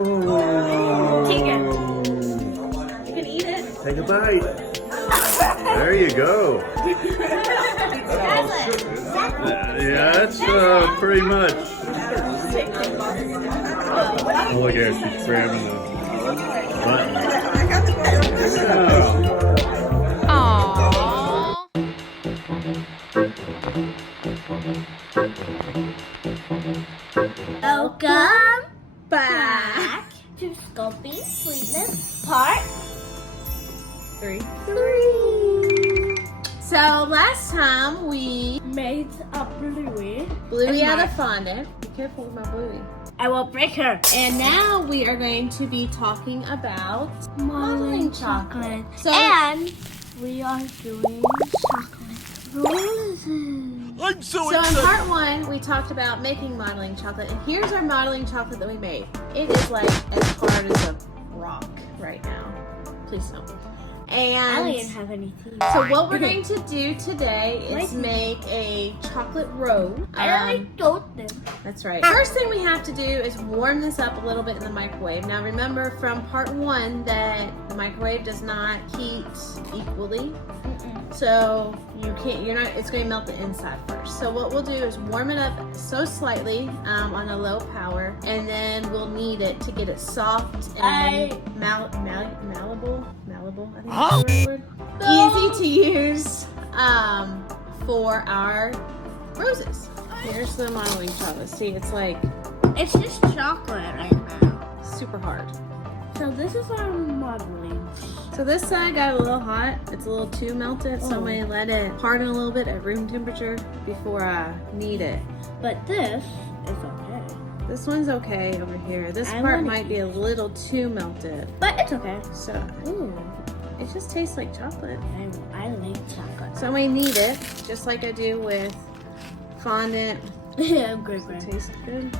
Take it. You can eat it. Take a bite. There you go. Yeah, that's pretty much. Oh, look at her, she's grabbing the button. Oh. Welcome back to Sculpting Sweetness Part 3. 3. So last time we Made a bluey. bluey out of fondant. Be careful with my bluey. I will break her. And now we are going to be talking about modeling chocolate. So And we are doing chocolate roses. I'm so in part 1, we talked about making modeling chocolate, and here's our modeling chocolate that we made. It is like as hard as a rock right now. Please don't. I And didn't have any teeth. so what we're going to do today is make a chocolate rose. I told them. That's right. First thing we have to do is warm this up a little bit in the microwave. Now remember from part 1 that the microwave does not heat equally. So it's going to melt the inside first. So what we'll do is warm it up so slightly on a low power, and then we'll knead it to get it soft and malleable, I think that's the right word. Easy to use for our roses. Here's the modeling chocolate. See, it's like It's just chocolate right now. super hard. So this is our modeling. So this side got a little hot. It's a little too melted, so I'm going to let it harden a little bit at room temperature before I knead it. But this is okay. This one's okay over here. This I part want might be a little too melted. But it's okay. So Ooh, it just tastes like chocolate. I like chocolate. So I'm going to knead it just like I do with fondant. Yeah, great. Does it taste good?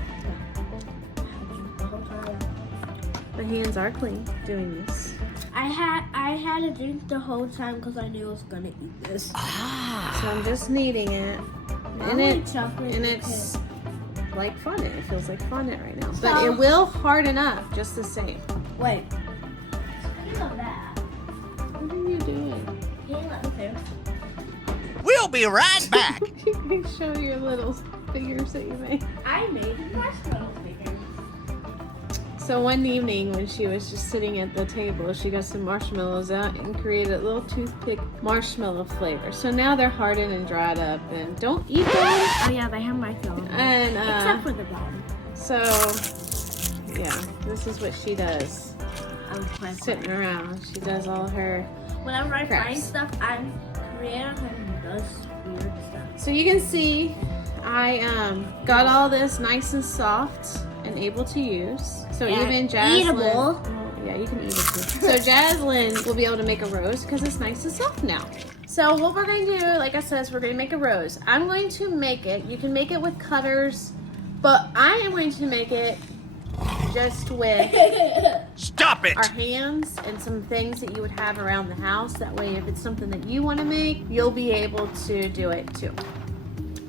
My hands are clean doing this. I had a drink the whole time because I knew I was gonna eat this. So I'm just kneading it. And it's like fondant. It feels like fondant right now. But it will harden up just the same. Wait. Speaking of that, What are you doing? can you let me finish? We'll be right back. You can show your little figures that you made. I made marshmallow figures. So one evening when she was just sitting at the table, she got some marshmallows out and created a little toothpick marshmallow flavor. So now they're hardened and dried up, and don't eat them. Oh yeah, they have marshmallow. And Except for the bottom. so yeah, this is what she does. I'm quite Sitting around, she does all her. Whenever I crafts. find stuff, I'm creative and does weird stuff. So you can see, I got all this nice and soft and able to use. So And even Jaslyn, eatable. well, yeah, you can eat it too. So Jaslyn will be able to make a rose because it's nice and soft now. So what we're going to do, like I said, is we're going to make a rose. I'm going to make it. You can make it with cutters, but I am going to make it just with Stop it. our hands and some things that you would have around the house. That way, if it's something that you want to make, you'll be able to do it too.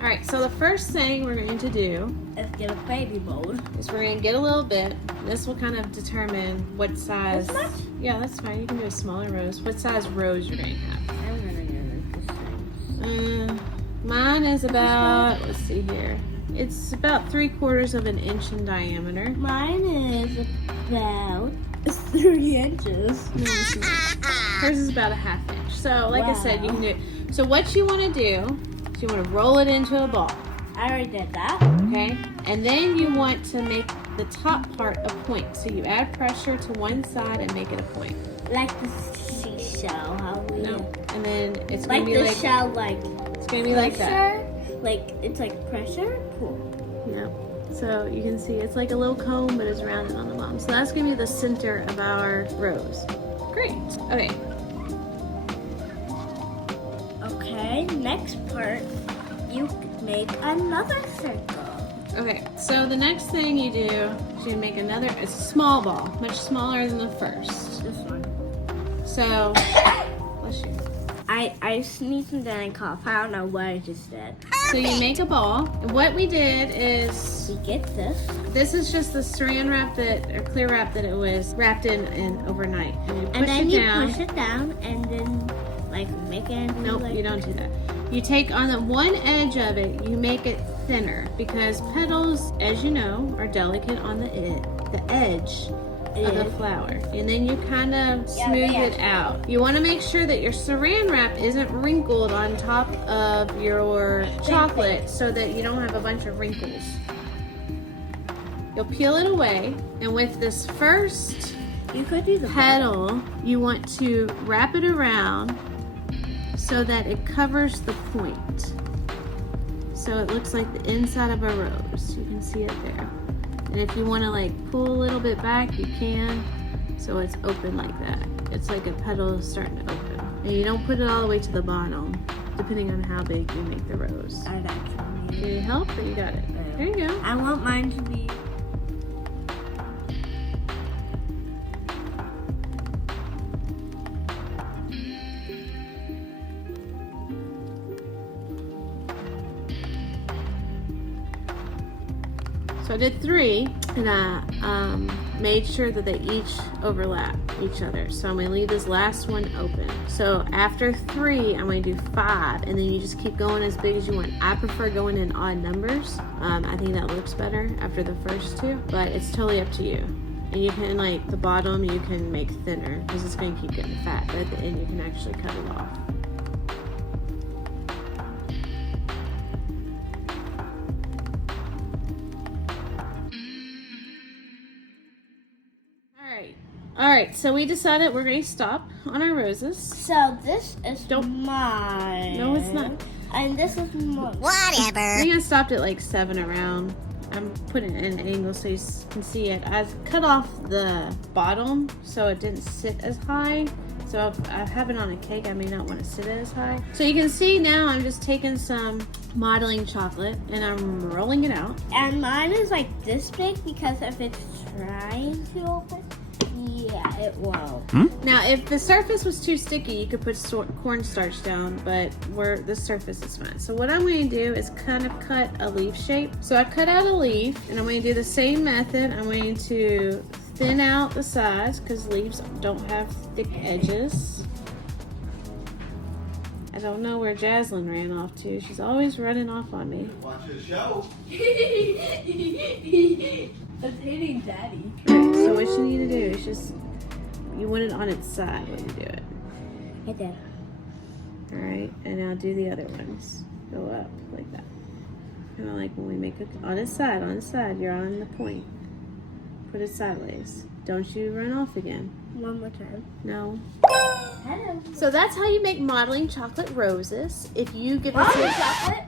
All right, so the first thing we're going to do Let's get a baby mold. is we're going to get a little bit. This will kind of determine what size. This much? Yeah, that's fine. You can do a smaller rose. What size rose you're going to have. I'm gonna get it this size. Mine is about, let's see here. It's about 3/4 of an inch in diameter. Mine is about 30 inches. Hers is about a 1/2 inch. So like I said, you Wow. can do it. So what you want to do is you want to roll it into a ball. I already did that. Okay, and then you want to make the top part a point. So you add pressure to one side and make it a point. Like the seashell, how we And then it's like gonna be the like shell, like it's gonna be like that. pressure. Like it's like pressure. Cool. Yeah. So you can see it's like a little cone, but it's rounded on the bottom. So that's gonna be the center of our rose. Great. Okay. Okay. Next part, you make another circle. Okay. So the next thing you do is you make another. It's a small ball, much smaller than the first. This one. So, bless you. I sneezed and then I coughed. I don't know what I just did. So you make a ball. And what we did is, We get this. this is just the saran wrap or clear wrap that it was wrapped in overnight. And you push And then it you down. push it down and then like make it into Nope, like, you don't do that. You take on the one edge of it, you make it thinner because petals, as you know, are delicate on the edge of the flower. And then you kind of smooth it out. You want to make sure that your saran wrap isn't wrinkled on top of your chocolate so that you don't have a bunch of wrinkles. You'll peel it away, and with this first You could do the petal, you want to wrap it around so that it covers the point. So it looks like the inside of a rose. You can see it there. And if you want to like pull a little bit back, you can. So it's open like that. It's like a petal starting to open. And you don't put it all the way to the bottom, depending on how big you make the rose. I'd actually. Need help? Or you got it? There you go. I want mine to be. So I did 3, and I made sure that they each overlap each other. So I'm gonna leave this last one open. So after 3, I'm gonna do 5, and then you just keep going as big as you want. I prefer going in odd numbers. I think that looks better after the first 2, but it's totally up to you. And you can, like the bottom, you can make thinner because it's gonna keep getting fat, but at the end you can actually cut it off. All right, so we decided we're going to stop on our roses. So this is mine. No, it's not. And this is mine. Whatever. I think I stopped at like 7 around. I'm putting it in an angle so you can see it. I cut off the bottom so it didn't sit as high. So if I have it on a cake, I may not want to sit it as high. So you can see now I'm just taking some modeling chocolate and I'm rolling it out. And mine is like this big because if it's trying to open, yeah, it won't. Now, if the surface was too sticky, you could put cornstarch down, but the surface is fine. So what I'm going to do is kind of cut a leaf shape. So I cut out a leaf, and I'm going to do the same method. I'm going to thin out the sides because leaves don't have thick edges. I don't know where Jaslyn ran off to. She's always running off on me. Watch the show. It's hitting Daddy. Right, so what you need to do is just, you want it on its side when you do it. I did. Alright, and now do the other ones. Go up like that. Kind of like when we make it on its side, you're on the point. Put it sideways. Don't you run off again. One more time. No. Hello. So that's how you make modeling chocolate roses. If you give this Chocolate?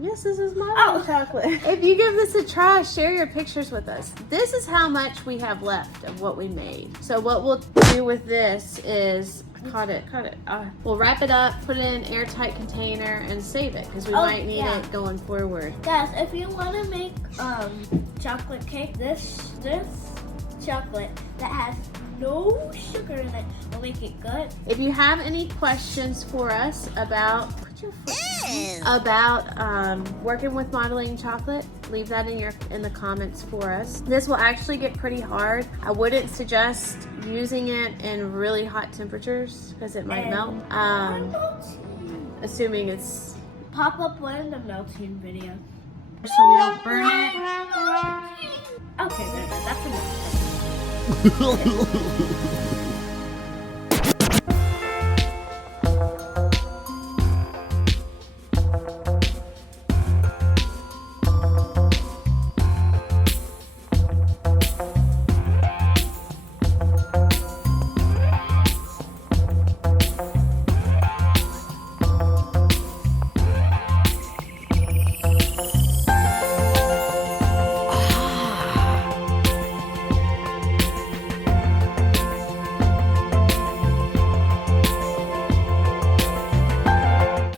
Yes, this is modeling chocolate. If you give this a try, share your pictures with us. This is how much we have left of what we made. So what we'll do with this is, cut it. We'll wrap it up, put it in an airtight container, and save it because we might need it going forward. Guys, if you want to make chocolate cake, this chocolate that has no sugar in it will make it good. If you have any questions for us about working with modeling chocolate, leave that in the comments for us. This will actually get pretty hard. I wouldn't suggest using it in really hot temperatures because it might melt. Assuming it's Pop up one of the melting videos. so we don't burn it. Okay, that's enough.